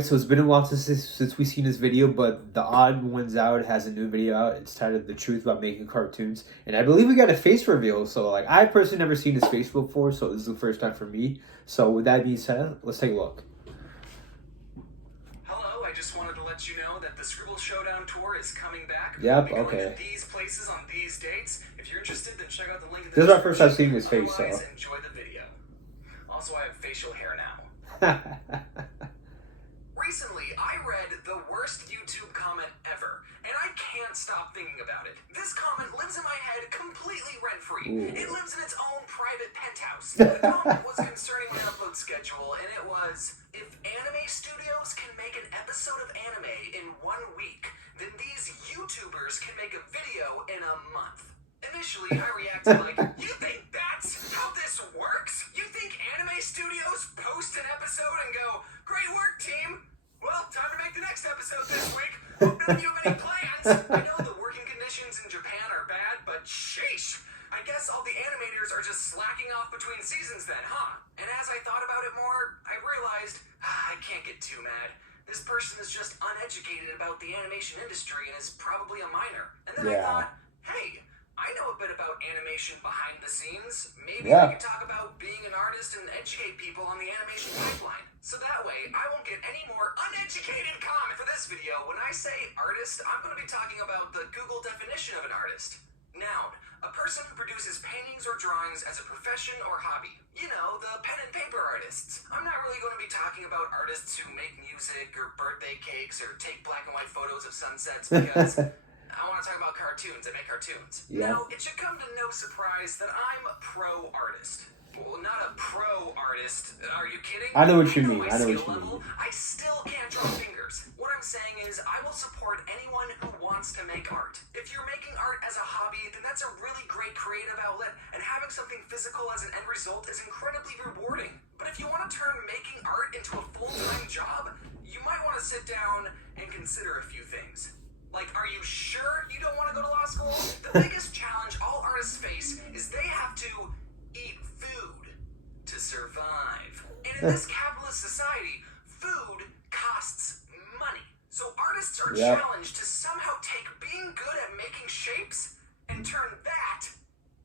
Alright, so it's been a while since we've seen this video, but The Odd Ones Out has a new video out. It's titled The Truth About Making Cartoons. And I believe we got a face reveal, so like I personally never seen his face before, so this is the first time for me. So with that being said, let's take a look. Hello, I just wanted to let you know that the Scribble Showdown tour is coming back. Yep, we'll be okay. going to these places on these dates. If you're interested, then check out the link in the This is my first time seeing his face, so. Otherwise, enjoy the video. Also, I have facial hair now. Recently, I read the worst YouTube comment ever, and I can't stop thinking about it. This comment lives in my head completely rent-free. It lives in its own private penthouse. The comment was concerning my upload schedule, and it was, if anime studios can make an episode of anime in 1 week, then these YouTubers can make a video in a month. Initially, I reacted like, you think that's how this works? You think anime studios post an episode and go, great work, team? Well, time to make the next episode this week. Hope none of you have any plans. I know the working conditions in Japan are bad, but sheesh. I guess all the animators are just slacking off between seasons then, huh? And as I thought about it more, I realized, I can't get too mad. This person is just uneducated about the animation industry and is probably a minor. And then I thought, hey, I know a bit about animation behind the scenes. Maybe I could talk about being an artist and educate people on the animation pipeline. So that way, I won't get any more uneducated comment for this video. When I say artist, I'm going to be talking about the Google definition of an artist. Noun, a person who produces paintings or drawings as a profession or hobby. You know, the pen and paper artists. I'm not really going to be talking about artists who make music or birthday cakes or take black and white photos of sunsets because I want to talk about cartoons. I make cartoons. Now, it should come to no surprise that I'm a pro artist. Well, not a pro artist. Are you kidding? I know what you mean. I know what you mean. I still can't draw fingers. What I'm saying is I will support anyone who wants to make art. If you're making art as a hobby, then that's a really great creative outlet, and having something physical as an end result is incredibly rewarding. But if you want to turn making art into a full-time job, you might want to sit down and consider a few things. Like, are you sure you don't want to go to law school? The biggest challenge all artists face is they have to eat food to survive. And in this capitalist society, food costs money. So artists are challenged to somehow take being good at making shapes and turn that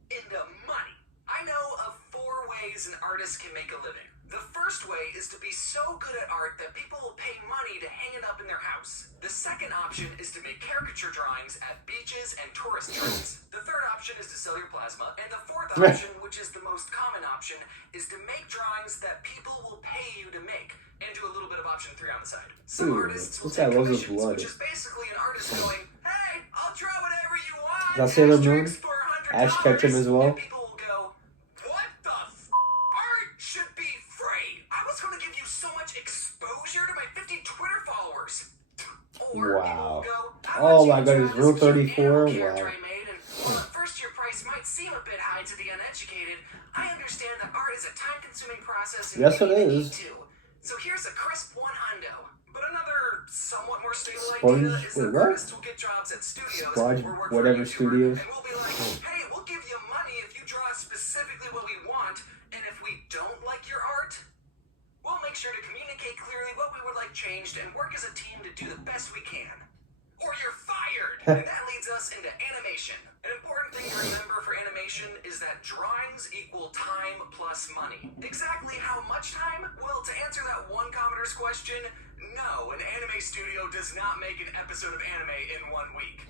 into money. I know of 4 ways an artist can make a living. The first way is to be so good at art that people will pay money to hang it up in their house. The second option is to make caricature drawings at beaches and tourist traps. The third option is to sell your plasma. And the fourth option, which is the most common option, is to make drawings that people will pay you to make. And do a little bit of option 3 on the side. Some artists will take commissions, which is basically an artist going, hey, I'll draw whatever you want. Is that Sailor Moon? For $100. Ash Ketchum as well. And people will go, what the art should be free. I was going to give you so much exposure to my 50 Twitter followers. Or wow. Go, oh my goodness, Rule 34? Wow. While at first your price might seem a bit high to the uneducated, I understand that art is a time-consuming process. And yes, it is. So here's a crisp $100. But another somewhat more stable idea is that artists will get jobs at studios or work for studios. And we'll be like, hey, we'll give you money if you draw specifically what we want, and if we don't like your art, we'll make sure to communicate clearly what we would like changed and work as a team to do the best we can. Or you're fired! And that leads us into animation. An important thing to remember for animation is that drawings equal time plus money. Exactly how much time? Well, to answer that one commenter's question, no, an anime studio does not make an episode of anime in 1 week.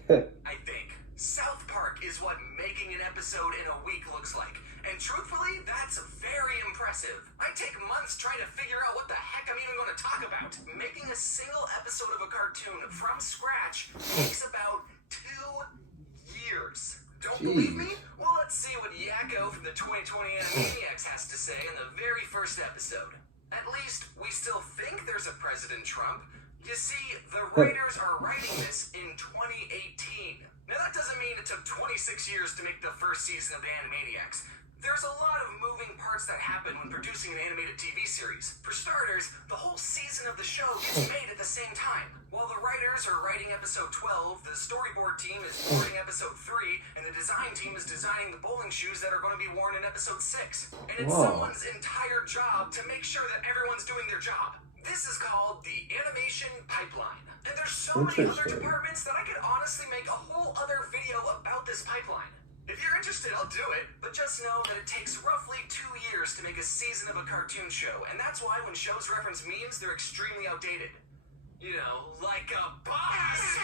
I think. South Park is what making an episode in a week looks like. And truthfully, that's very impressive. I take months trying to figure out what the heck I'm even going to talk about. Making a single episode of a cartoon from scratch takes about 2 years. Don't believe me? Well, let's see what Yakko from the 2020 Animaniacs has to say in the very first episode. At least, we still think there's a President Trump. You see, the writers are writing this in 2018. Now, that doesn't mean it took 26 years to make the first season of the Animaniacs. There's a lot of moving parts that happen when producing an animated TV series. For starters, the whole season of the show gets made at the same time. While the writers are writing episode 12, the storyboard team is boarding episode 3, and the design team is designing the bowling shoes that are going to be worn in episode 6. And it's someone's entire job to make sure that everyone's doing their job. This is called the animation pipeline. And there's so many other departments that I could honestly make a whole other video about this pipeline. If you're interested, I'll do it, but just know that it takes roughly 2 years to make a season of a cartoon show, and that's why when shows reference memes, they're extremely outdated. You know, like a boss!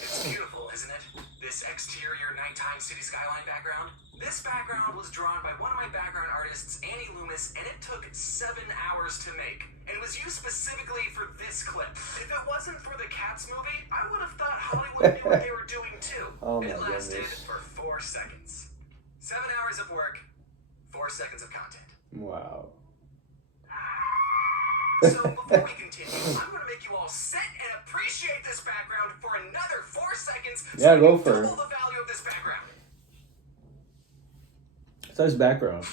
It's beautiful, isn't it? This exterior nighttime city skyline background. This background was drawn by one of my background artists, Annie Loomis, and it took 7 hours to make, and was used specifically for this clip. If it wasn't for the Cats movie, I would have thought Hollywood knew what they were doing too. Oh my it lasted goodness. for 4 seconds. 7 hours of work, 4 seconds of content. Wow. So before we continue, I'm going to make you all sit and appreciate this background for another 4 seconds. Yeah, so go you for it. double the value of this background. It's nice background.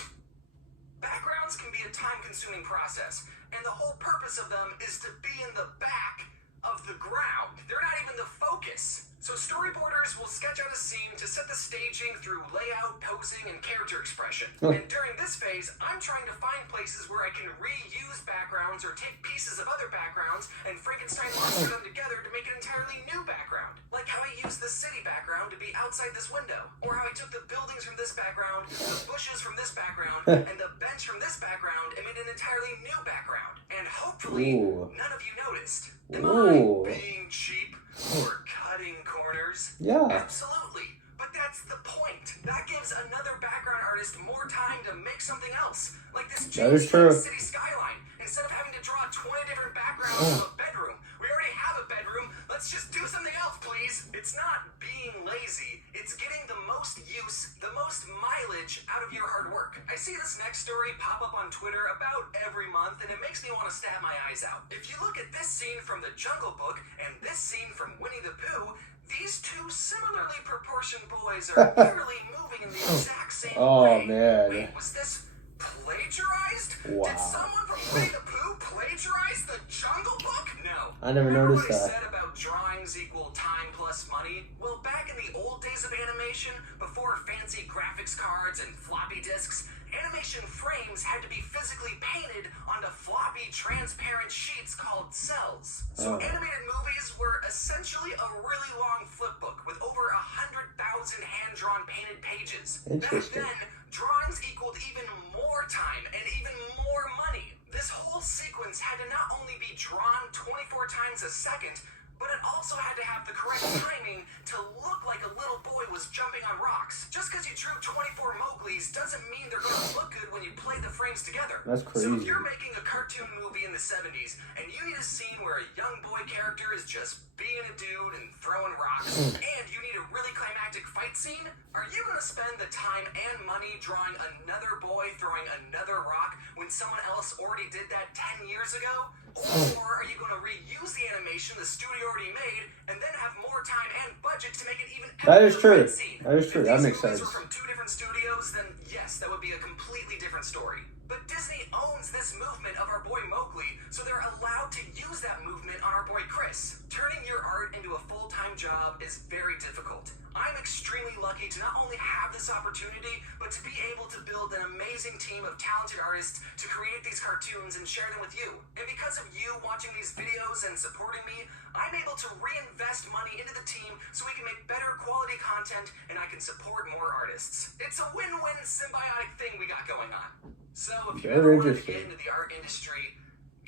Backgrounds can be a time-consuming process, and the whole purpose of them is to be in the back of the ground. They're not even the focus. So storyboarders will sketch out a scene to set the staging through layout, posing, and character expression. And during this phase, I'm trying to find places where I can reuse backgrounds or take pieces of other backgrounds and Frankenstein monster them together to make an entirely new background. Like how I used the city background to be outside this window, or how I took the buildings from this background, the bushes from this background, and the bench from this background and made an entirely new background. And hopefully, none of you noticed. Am I being cheap or cutting corners? Yeah. Absolutely. But that's the point. That gives another background artist more time to make something else. Like this That is true. city skyline. Instead of having to draw 20 different backgrounds of a bedroom, we already have a bedroom. Let's just do something else, please. It's not being lazy. It's getting the most use, the most mileage out of your hard work. I see this next story pop up on Twitter about every month, and it makes me want to stab my eyes out. If you look at this scene from The Jungle Book and this scene from Winnie the Pooh, these two similarly proportioned boys are literally moving in the exact same way. Man. Wait, was this plagiarized? Wow. Did someone from Winnie the Pooh plagiarize The Jungle Book? No. I never Remember noticed what I that. said about drawings equal time plus money? Well, back in the old days of animation, before fancy graphics cards and floppy disks, animation frames had to be physically painted onto floppy, transparent sheets called cells. So animated movies were essentially a really long flip book with over 100,000 hand-drawn painted pages. Back then, drawings equaled even more time and even more money. This whole sequence had to not only be drawn 24 times a second, but it also had to have the correct timing to look like a little boy was jumping on rocks. Just because you drew 24 Mowglis doesn't mean they're going to look good when you play the frames together. That's crazy. So if you're making a cartoon movie in the 70s and you need a scene where a young boy character is just being a dude and throwing rocks, and you need a really climactic fight scene, are you going to spend the time and money drawing another boy throwing another rock when someone else already did that 10 years ago? Or are you going to reuse the animation the studio already made and then have more time and budget to make it even That is true. scene? That is true. If That these makes movies sense. were from 2 different studios, then yes, that would be a completely different story. But Disney owns this movement of our boy Mowgli, so they're allowed to use that movement on our boy Chris. Turning your art into a full-time job is very difficult. I'm extremely lucky to not only have this opportunity, but to be able to build an amazing team of talented artists to create these cartoons and share them with you. And because of you watching these videos and supporting me, I'm able to reinvest money into the team so we can make better quality content and I can support more artists. It's a win-win symbiotic thing we got going on. So if you ever wanted to get into the art industry,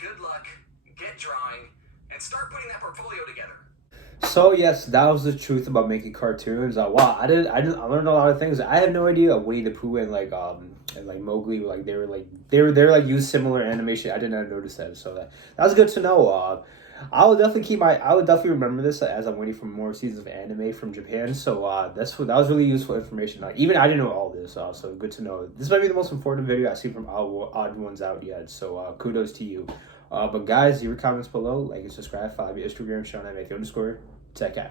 good luck, get drawing, and start putting that portfolio together. So yes, that was the truth about making cartoons. Wow, I learned a lot of things. I had no idea Winnie the Pooh and Mowgli, like they were used similar animation. I did not notice that, so that was good to know. I would definitely remember this as I'm waiting for more seasons of anime from Japan. So that was really useful information. Even I didn't know all this, so good to know. This might be the most important video I've seen from Odd1sOut yet. So kudos to you. But guys, leave your comments below, like and subscribe, follow me on Instagram, Sean at TheOdd1sOut.